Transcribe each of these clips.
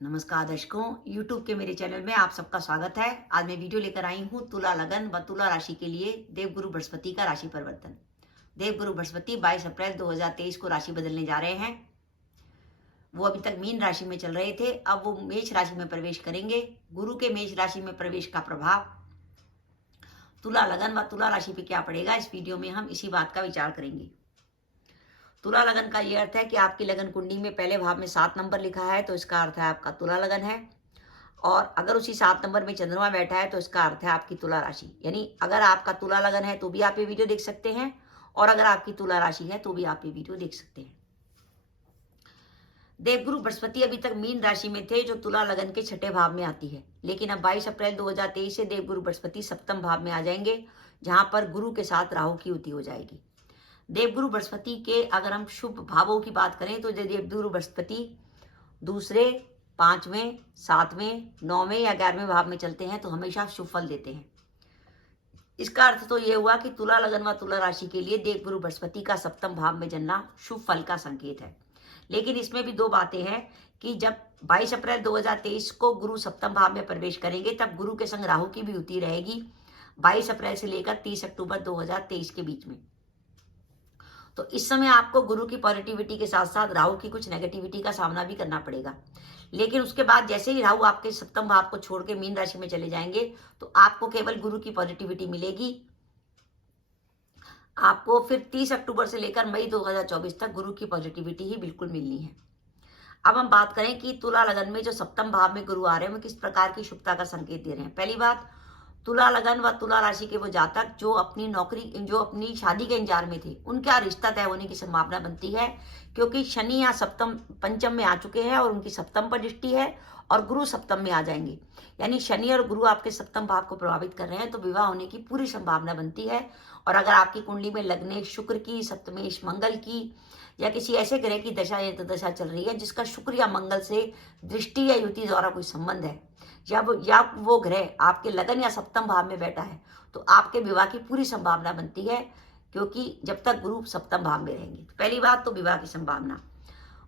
नमस्कार दर्शकों, YouTube के मेरे चैनल में आप सबका स्वागत है। आज मैं वीडियो लेकर आई हूँ तुला लगन व तुला राशि के लिए देवगुरु बृहस्पति का राशि परिवर्तन। देवगुरु बृहस्पति 22 अप्रैल 2023 को राशि बदलने जा रहे हैं। वो अभी तक मीन राशि में चल रहे थे, अब वो मेष राशि में प्रवेश करेंगे। गुरु के मेष राशि में प्रवेश का प्रभाव तुला लगन व तुला राशि पे क्या पड़ेगा, इस वीडियो में हम इसी बात का विचार करेंगे। तुला लगन का ये अर्थ है कि आपकी लगन कुंडली में पहले भाव में 7 नंबर लिखा है, तो इसका अर्थ है आपका तुला लगन है। और अगर उसी 7 नंबर में चंद्रमा बैठा है तो इसका अर्थ है आपकी तुला राशि। यानी अगर आपका तुला लगन है तो भी आप ये वीडियो देख सकते हैं, और अगर आपकी तुला राशि है तो भी आप ये वीडियो देख सकते हैं। देवगुरु बृहस्पति अभी तक मीन राशि में थे, जो तुला लगन के छठे भाव में आती है, लेकिन अब 22 अप्रैल 2023 से देवगुरु बृहस्पति सप्तम भाव में आ जाएंगे, जहां पर गुरु के साथ राहु की युति हो जाएगी। देवगुरु बृहस्पति के अगर हम शुभ भावों की बात करें तो देवगुरु बृहस्पति दूसरे, 5वें, 7वें, 9वें या 11वें भाव में चलते हैं तो हमेशा शुभ फल देते हैं। इसका अर्थ तो ये हुआ कि तुला लगन व तुला राशि के लिए देवगुरु बृहस्पति का सप्तम भाव में जन्ना शुभ फल का संकेत है। लेकिन इसमें भी दो बातें हैं कि जब 22 अप्रैल 2023 को गुरु सप्तम भाव में प्रवेश करेंगे तब गुरु के संग राहु की भी युति रहेगी 22 अप्रैल से लेकर 30 अक्टूबर 2023 के बीच में। तो इस समय आपको गुरु की पॉजिटिविटी के साथ साथ राहु की कुछ नेगेटिविटी का सामना भी करना पड़ेगा। लेकिन उसके बाद जैसे ही राहु आपके सप्तम भाव को छोड़ के मीन राशि में चले जाएंगे तो आपको केवल गुरु की पॉजिटिविटी मिलेगी। आपको फिर 30 अक्टूबर से लेकर मई 2024 तक गुरु की पॉजिटिविटी ही बिल्कुल मिलनी है। अब हम बात करें कि तुला लगन में जो सप्तम भाव में गुरु आ रहे हैं वो किस प्रकार की शुभता का संकेत दे रहे हैं। पहली बात, तुला लगन व तुला राशि के वो जातक जो अपनी नौकरी, जो अपनी शादी के इंतजार में थे, उनका रिश्ता तय होने की संभावना बनती है, क्योंकि शनि या सप्तम पंचम में आ चुके हैं और उनकी सप्तम पर दृष्टि है और गुरु सप्तम में आ जाएंगे। यानी शनि और गुरु आपके सप्तम भाव को प्रभावित कर रहे हैं, तो विवाह होने की पूरी संभावना बनती है। और अगर आपकी कुंडली में लग्नेश शुक्र की, सप्तमेश मंगल की या किसी ऐसे ग्रह की दशा या दशा चल रही है जिसका शुक्र या मंगल से दृष्टि या युति द्वारा कोई संबंध है, या वो ग्रह आपके लगन या सप्तम भाव में बैठा है, तो आपके विवाह की पूरी संभावना बनती है, क्योंकि जब तक गुरु सप्तम भाव में रहेंगे। तो पहली बात तो विवाह की संभावना।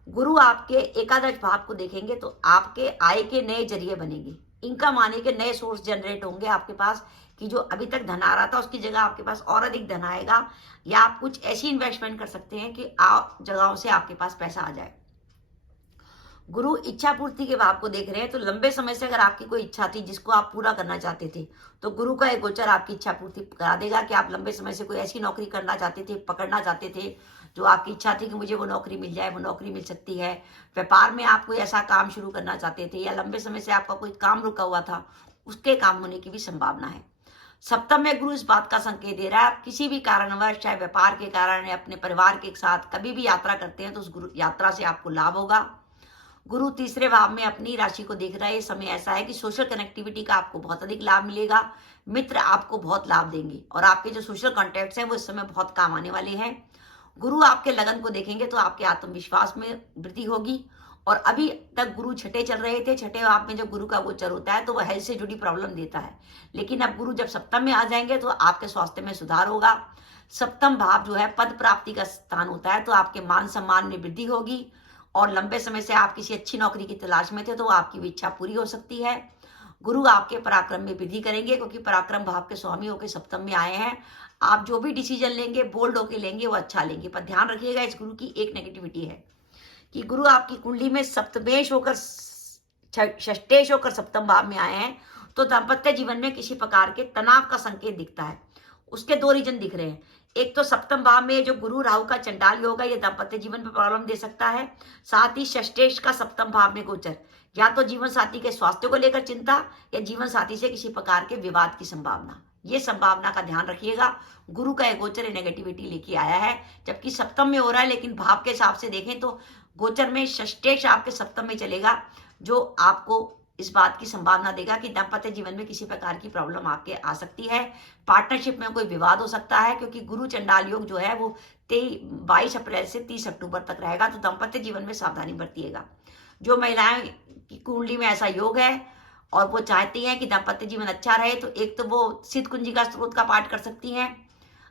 गुरु आपके एकादश भाव को देखेंगे तो आपके आय के नए जरिए बनेंगे, इनकम आने के नए सोर्स जनरेट होंगे आपके पास, कि जो अभी तक धन आ रहा था उसकी जगह आपके पास और अधिक धन आएगा, या आप कुछ ऐसी इन्वेस्टमेंट कर सकते हैं कि आप जगहों से आपके पास पैसा आ जाए। गुरु इच्छा पूर्ति के भाव को देख रहे हैं, तो लंबे समय से अगर आपकी कोई इच्छा थी जिसको आप पूरा करना चाहते थे, तो गुरु का एक गोचर आपकी इच्छा पूर्ति करा देगा कि आप लंबे समय से कोई ऐसी नौकरी करना चाहते थे, पकड़ना चाहते थे, जो आपकी इच्छा थी कि मुझे वो नौकरी मिल जाए, वो नौकरी मिल सकती है। व्यापार में आप कोई ऐसा काम शुरू करना चाहते थे, या लंबे समय से आपका कोई काम रुका हुआ था, उसके काम होने की भी संभावना है। सप्तम में गुरु इस बात का संकेत दे रहा है, आप किसी भी कारणवश, चाहे व्यापार के कारण या अपने परिवार के साथ कभी भी यात्रा करते हैं तो उस गुरु यात्रा से आपको लाभ होगा। गुरु तीसरे भाव में अपनी राशि को देख रहा है। ये समय ऐसा है कि सोशल कनेक्टिविटी का आपको बहुत अधिक लाभ मिलेगा, मित्र आपको बहुत लाभ देंगे, और आपके जो सोशल कॉन्टैक्ट्स हैं वो इस समय बहुत काम आने वाले हैं। गुरु आपके लगन को देखेंगे तो आपके आत्मविश्वास में वृद्धि होगी। और अभी तक गुरु छठे चल रहे थे, छठे भाव में जब गुरु का गोचर होता है तो वह हेल्थ से जुड़ी प्रॉब्लम देता है, लेकिन अब गुरु जब सप्तम में आ जाएंगे तो आपके स्वास्थ्य में सुधार होगा। सप्तम भाव जो है पद प्राप्ति का स्थान होता है, तो आपके मान सम्मान में वृद्धि होगी, और लंबे समय से आप किसी अच्छी नौकरी की तलाश में थे तो आपकी भी इच्छा पूरी हो सकती है। गुरु आपके पराक्रम में वृद्धि करेंगे, क्योंकि पराक्रम भाव के स्वामी होकर सप्तम में आए हैं। आप जो भी डिसीजन लेंगे बोल्ड होकर लेंगे, वो अच्छा लेंगे। पर ध्यान रखिएगा, इस गुरु की एक नेगेटिविटी है कि गुरु आपकी कुंडली में सप्तमेश होकर, षष्टेश होकर सप्तम भाव में आए हैं, तो दाम्पत्य जीवन में किसी प्रकार के तनाव का संकेत दिखता है। उसके दो रीजन दिख रहे हैं। एक तो सप्तम भाव में जो गुरु राहु का चंडाल योग है, ये दाम्पत्य जीवन में प्रॉब्लम दे सकता है। साथ ही षष्टेश का सप्तम भाव में गोचर, या तो जीवन साथी के स्वास्थ्य को लेकर चिंता, या जीवन साथी से किसी प्रकार के विवाद की संभावना। ये संभावना का ध्यान रखिएगा। गुरु का एक गोचर नेगेटिविटी लेके आया है, जबकि सप्तम में हो रहा है, लेकिन भाव के हिसाब से देखें तो गोचर में षष्टेश आपके सप्तम में चलेगा, जो आपको इस बात की संभावना देगा कि दाम्पत्य जीवन में किसी प्रकार की प्रॉब्लम आपके आ सकती है। पार्टनरशिप में कोई विवाद हो सकता है, क्योंकि गुरु चंडाल योग जो है वो 22 अप्रैल से 30 अक्टूबर तक रहेगा, तो दाम्पत्य जीवन में सावधानी बरतिएगा। जो महिलाएं की कुंडली में ऐसा योग है और वो चाहती हैं कि दाम्पत्य जीवन अच्छा रहे, तो एक तो वो सिद्ध कुंजिका स्त्रोत का पाठ कर सकती हैं।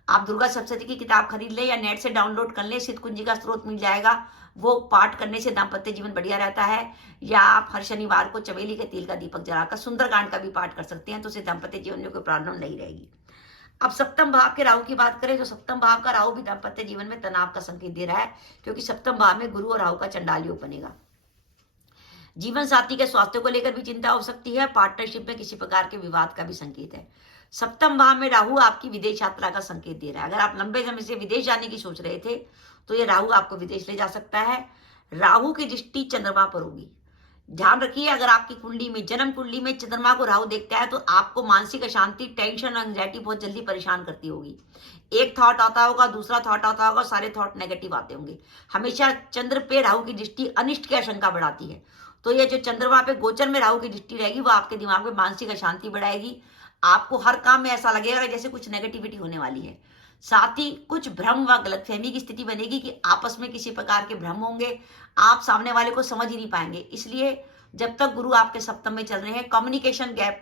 आप दुर्गा सप्तशती की किताब खरीद लें या नेट से डाउनलोड कर लें, सिद्ध कुंजिका स्त्रोत मिल जाएगा। वो पाठ करने से दाम्पत्य जीवन बढ़िया रहता है। या आप हर शनिवार को चमेली के तेल का दीपक जलाकर सुंदरकांड का भी पाठ कर सकते हैं, तो उससे दाम्पत्य जीवन में कोई प्रॉब्लम नहीं रहेगी। अब सप्तम भाव के राहु की बात करें तो सप्तम भाव का राहु भी दाम्पत्य जीवन में तनाव का संकेत दे रहा है, क्योंकि सप्तम भाव में गुरु और राहु का चंडाल योग बनेगा। जीवन साथी के स्वास्थ्य को लेकर भी चिंता हो सकती है। पार्टनरशिप में किसी प्रकार के विवाद का भी संकेत है। सप्तम भाव में राहु आपकी विदेश यात्रा का संकेत दे रहा है। अगर आप लंबे समय से विदेश जाने की सोच रहे थे तो ये राहु आपको विदेश ले जा सकता है। राहु की दृष्टि चंद्रमा पर होगी। ध्यान रखिए, अगर आपकी कुंडली में, जन्म कुंडली में चंद्रमा को राहु देखता है तो आपको मानसिक अशांति, टेंशन, एंग्जाइटी बहुत जल्दी परेशान करती होगी। एक थॉट आता होगा, दूसरा थॉट आता होगा, सारे थॉट नेगेटिव आते होंगे। हमेशा चंद्र पे राहु की दृष्टि अनिष्ट की आशंका बढ़ाती है। तो ये जो चंद्रमा पे गोचर में राहु की दृष्टि रहेगी वो आपके दिमाग में मानसिक अशांति बढ़ाएगी। आपको हर काम में ऐसा लगेगा जैसे कुछ नेगेटिविटी होने वाली है। साथ ही कुछ भ्रम व गलतफहमी की स्थिति बनेगी कि आपस में किसी प्रकार के भ्रम होंगे, आप सामने वाले को समझ ही नहीं पाएंगे। इसलिए जब तक गुरु आपके सप्तम में चल रहे हैं, कम्युनिकेशन गैप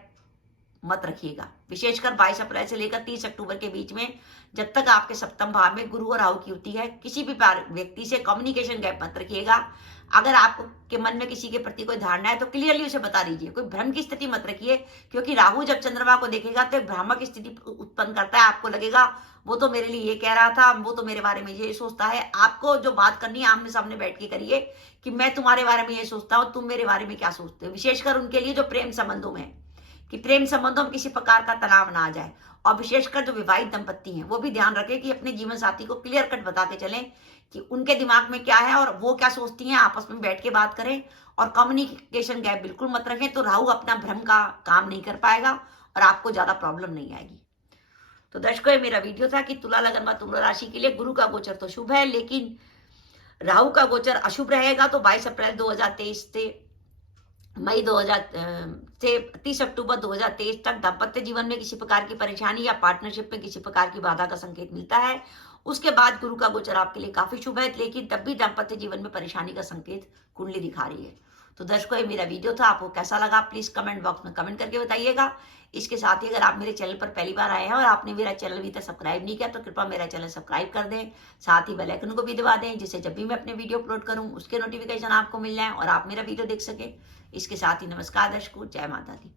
मत रखिएगा। विशेषकर 22 अप्रैल से लेकर 30 अक्टूबर के बीच में, जब तक आपके सप्तम भाव में गुरु और राहु की युति है, किसी भी व्यक्ति से कम्युनिकेशन गैप मत रखिएगा। अगर आपको के मन में किसी के प्रति कोई धारणा है तो क्लियरली उसे बता दीजिए। कोई भ्रम की स्थिति मत रखिए, क्योंकि राहु जब चंद्रमा को देखेगा तो एक भ्रामक स्थिति उत्पन्न करता है। आपको लगेगा वो तो मेरे लिए ये कह रहा था, वो तो मेरे बारे में ये सोचता है। आपको जो बात करनी है आमने सामने बैठ के करिए कि मैं तुम्हारे बारे में ये सोचता हूँ, तुम मेरे बारे में क्या सोचते हो। विशेषकर उनके लिए जो प्रेम संबंधों में, कि प्रेम संबंधों में किसी प्रकार का तनाव ना आ जाए। और विशेषकर जो विवाहित दंपत्ति हैं वो भी ध्यान रखें कि अपने जीवन साथी को क्लियर कट बता के चलें कि उनके दिमाग में क्या है और वो क्या सोचती हैं। आपस में बैठ के बात करें और कम्युनिकेशन गैप बिल्कुल मत रखें, तो राहु अपना भ्रम का काम नहीं कर पाएगा और आपको ज्यादा प्रॉब्लम नहीं आएगी। तो दर्शकों, मेरा वीडियो था कि तुला लगन व तुला राशि के लिए गुरु का गोचर तो शुभ है, लेकिन राहु का गोचर अशुभ रहेगा। तो 22 अप्रैल 2023 से मई 2000 से 30 अक्टूबर 2023 तक दाम्पत्य जीवन में किसी प्रकार की परेशानी या पार्टनरशिप में किसी प्रकार की बाधा का संकेत मिलता है। उसके बाद गुरु का गोचर आपके लिए काफी शुभ है, लेकिन तब भी दाम्पत्य जीवन में परेशानी का संकेत कुंडली दिखा रही है। तो दर्शकों, ये मेरा वीडियो था, आपको कैसा लगा प्लीज कमेंट बॉक्स में कमेंट करके बताइएगा। इसके साथ ही अगर आप मेरे चैनल पर पहली बार आए हैं और आपने मेरा चैनल अभी तक सब्सक्राइब नहीं किया तो कृपया मेरा चैनल सब्सक्राइब कर दें। साथ ही बेल आइकन को भी दबा दें, जिससे जब भी मैं अपने वीडियो अपलोड करूं उसके नोटिफिकेशन आपको मिल जाए और आप मेरा वीडियो देख सके। इसके साथ ही नमस्कार दर्शकों, जय माता दी।